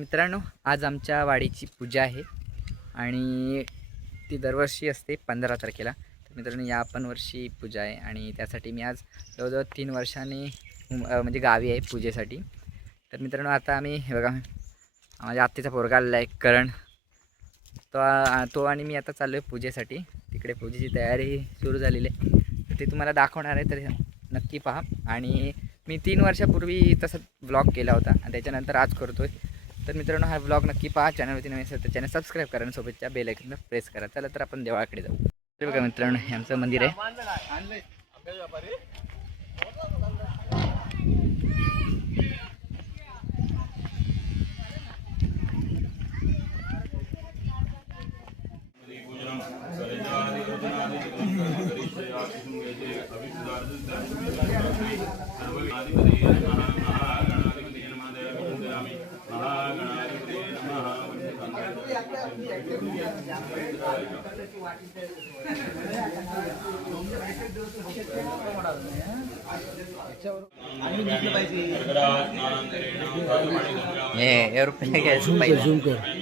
मित्रांनो आज आमच्या वाडीची पूजा आहे आणि ती दरवर्षी असते 15 तारखेला. तर मित्रांनो या पण वर्षी पूजा आहे आणि त्यासाठी मी आज जवळजवळ 3 वर्षांनी म्हणजे गावी आहे पूजेसाठी. तर मित्रांनो आता आम्ही बघा माझ्या आत्तेचा पोरगा आलेला आहे करण, तो आणि मी आता चाललो आहे पूजेसाठी. तिकडे पूजेची तयारी सुरू झालेली आहे, तर ते तुम्हाला दाखवणार आहे, तर नक्की पहा. आणि मी 3 वर्षापूर्वी तसं ब्लॉग केला होता आणि त्याच्यानंतर आज करतो आहे. तर मित्रांनो हा ब्लॉग नक्की पहा. चॅनलवरती नवीन असेल तर चॅनल सबस्क्राईब करा आणि सोबतच्या बेल आयकॉनला प्रेस करा. चला तर आपण देवळाकडे जाऊ. तर बघा मित्रांनो हे आमचं मंदिर आहे.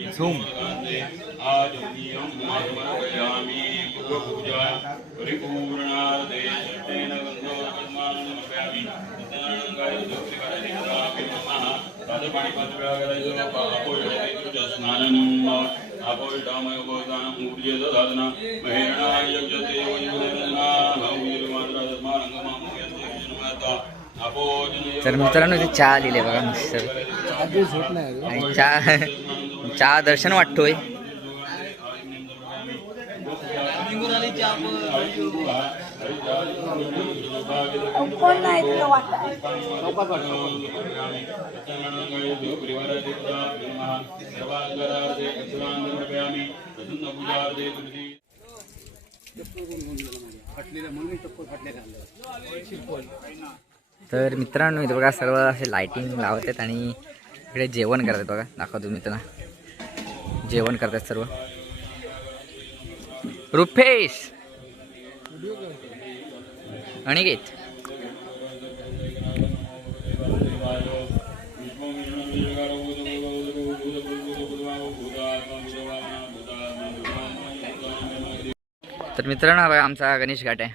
झूम तर मित्रांनो ते चहा लिहिले बघा मस्त. चहा दर्शन वाटतोय. तर मित्रांनो इथे बघा सर्व असे लाइटिंग लावतात आणि इकडे जेवण करतात बघा. दाखवतो मी तुला जेवण करतात सर्व. रुपेश अनिकेत तर मित्रांनो हा आमचा गणेश घाट आहे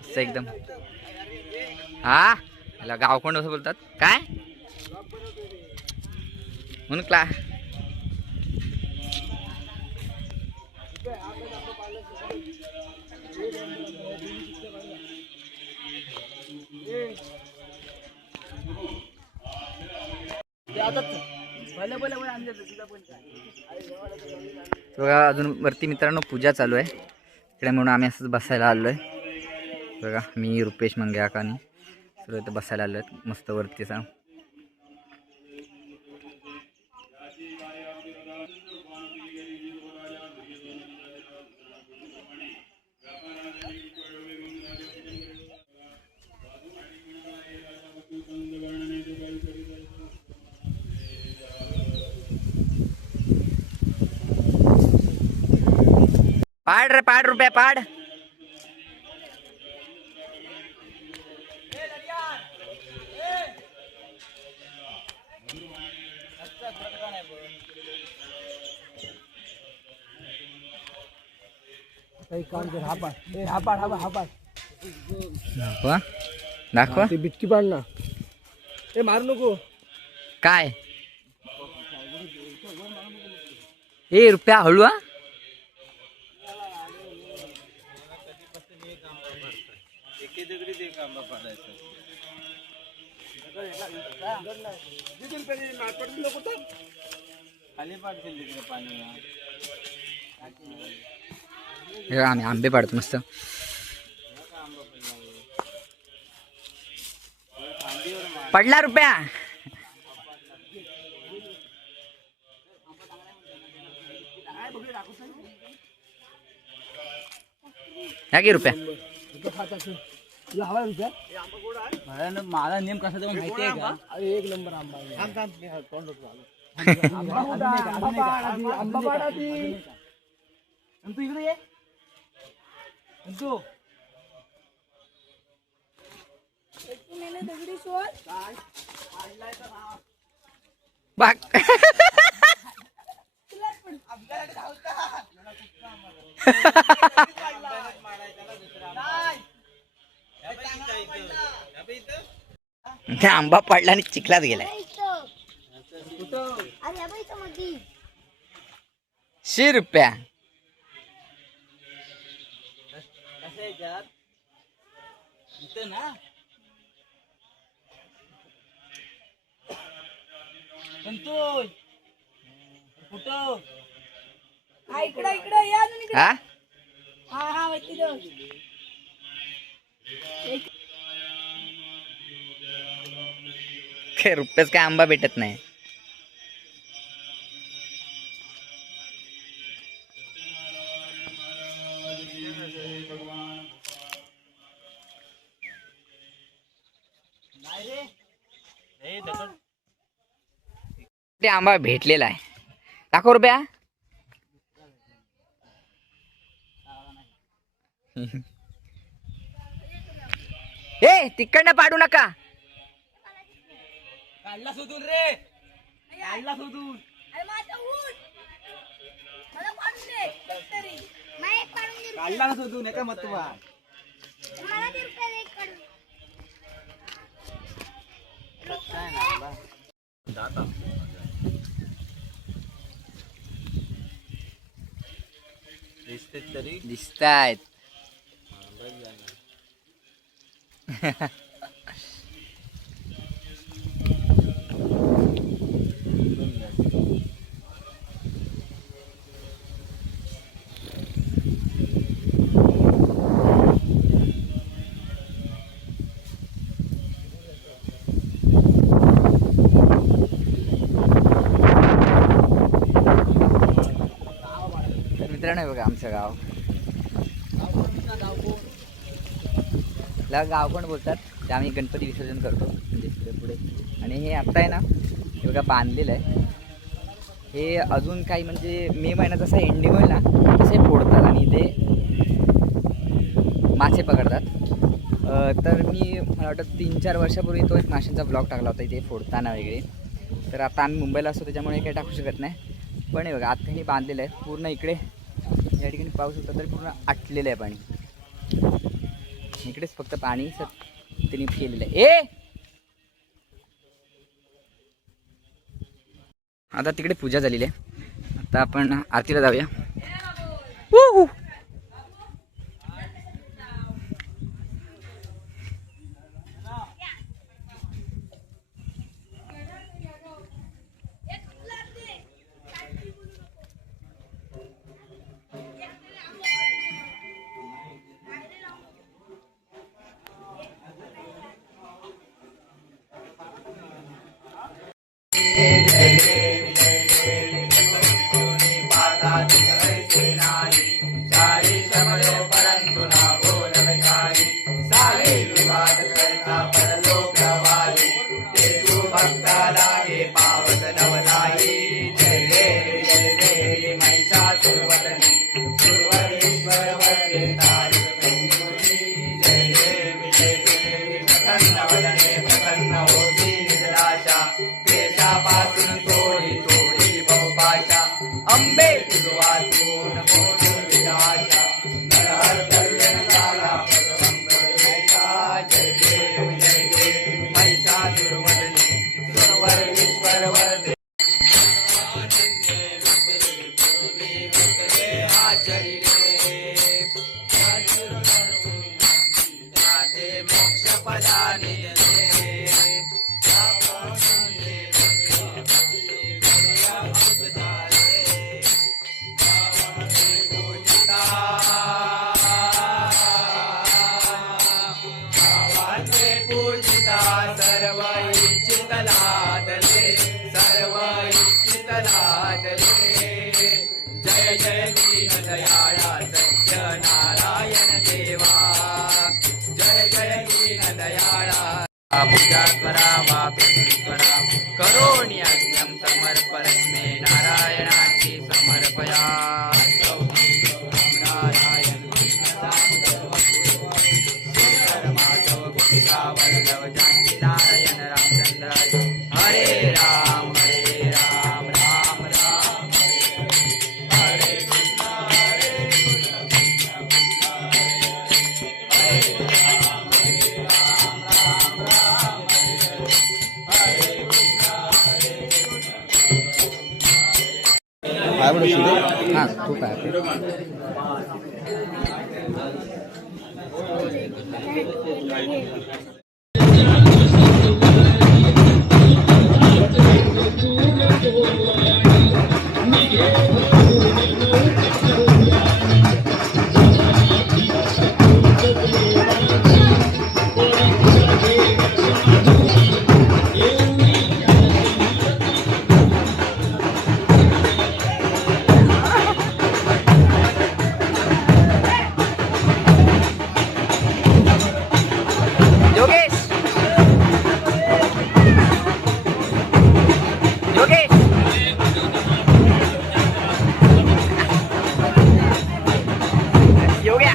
असं एकदम. हा याला गावकोंड असं बोलतात काय म्हणून बघा अजून वरती मित्रांनो पूजा चालू आहे इकडे, म्हणून आम्ही असंच बसायला आलो आहे. बघा मी रुपेश मंगे काकानी सर्व इथं बसायला आलो आहेत मस्त वरती सा. पाड रे पाड रुपया पाड. दाखवा ते बिटकी पाड ना. ते मारू नको काय ए रुपया हळूआ. आम्ही आंबे पाडतो मस्त. पडला रुपया. ह्या की रुपया तुला हवा विचार मला नेम कसा तो माहिती आहे का? अरे एक नंबर आंबा आंबा पाडा ती तू इकडे ये तू बाग आंबा पडला आणि चिखलात गेलाय. 100 रुपया. हा काय रुपयाच काय आंबा भेटत नाही. ते आंबा भेटलेला आहे. दाखव रुपया. ए तिकडनं पाडू नका. काढला शोधून रे, काढला शोधून. काढला शोधून एका मत तुम्हा दिसते तरी दिसतायत. तर मित्रांनो हे बघा आमचं गाव. ला गाव पण बोलतात. ते आम्ही गणपती विसर्जन करतो म्हणजे पुढे. आणि हे आत्ता आहे ना हे बघा बांधलेलं आहे. हे अजून काही म्हणजे मे महिन्यात जसं एंडिंग होईल ना तसे फोडतात आणि ते मासे पकडतात. तर मी मला वाटतं 3-4 वर्षापूर्वी तो एक माशांचा ब्लॉग टाकला होता इथे फोडताना वगैरे. तर आता आम्ही मुंबईला असतो त्याच्यामुळे काही टाकू शकत नाही. पण हे बघा आता हे बांधलेलं आहे पूर्ण. इकडे या ठिकाणी पाऊस होता तरी पूर्ण आटलेलं आहे पाणी. इकडेच फक्त पाणी त्यांनी केलेलं आहे. ए आता तिकडे पूजा झालेली आहे. आता आपण आरतीला जाऊया. अंबे जय जय दीन दयाळा सत्य नारायण हां खूप आहे योगेश योगेश योग्या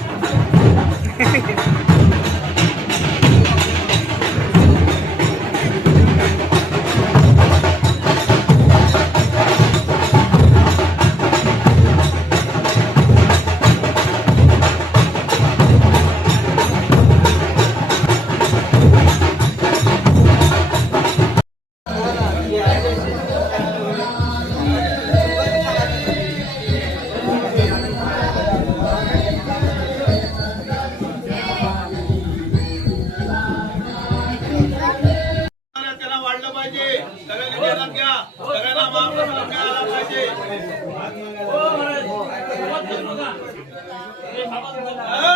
त्यांना वाढलं पाहिजे. सगळ्यांनी ध्यानात घ्या. सगळ्यांना महाप्रसाद मिळाला पाहिजे.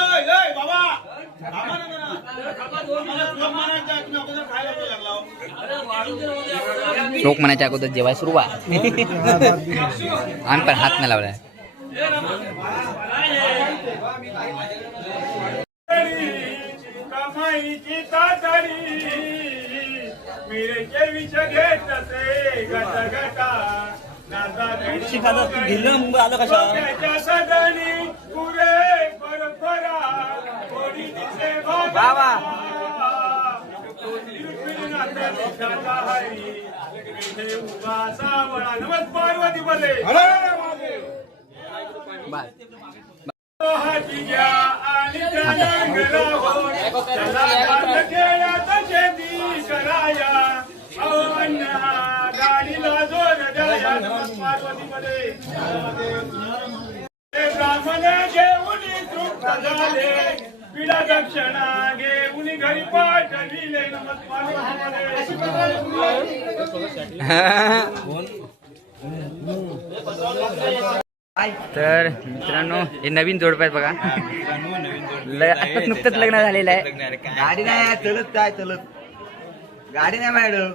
ऐ, ऐ, बाबा थांबा ना जरा. आम्हाला चोख मारायचं आहे. तुम्ही अगोदर खायला पण लागला हो. चोक म्हणायच्या अगोदर जेवाय सुरू आहे आम्ही पण हात नाही लावलाय कमाईची तातडी मिरचे विष घेत असे गट गटा सदनी पुरे परंपरा कोणी दिसे बाबा उभा सावळा नमस् पार्वती बोले हाती घ्या आणि त्याला गरावो त्याला घात शेती कराया अहो अण्णा गाडीला जोर द्याया नमस् पार्वतीमध्ये ते ब्राह्मण घेऊन तृप्त झाले पिढा दक्षिणा घेऊन घरी पाठविले नमस् पार्वतीमध्ये तर मित्रांनो हे नवीन जोडप आहेत बघा आता नुकतंच लग्न झालेलं आहे गाडी नाही चलत काय चलत गाडी नाही मॅडम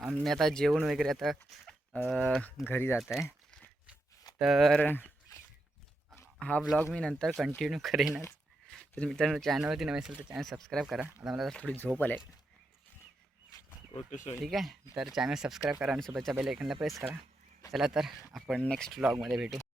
आम्ही आता जेवण वगैरे आता घरी जात आहे तर हा व्लॉग मी नंतर कंटिन्यू करेनच तर मित्रांनो चॅनलवरती नवीन असेल तर चॅनल सबस्क्राईब करा आता मला थोडी झोप आली ठीक आहे तर चॅनल सबस्क्राईब करा आणि सोबतच्या बेल आयकॉनला प्रेस करा चला तर आपण नेक्स्ट व्लॉगमध्ये भेटू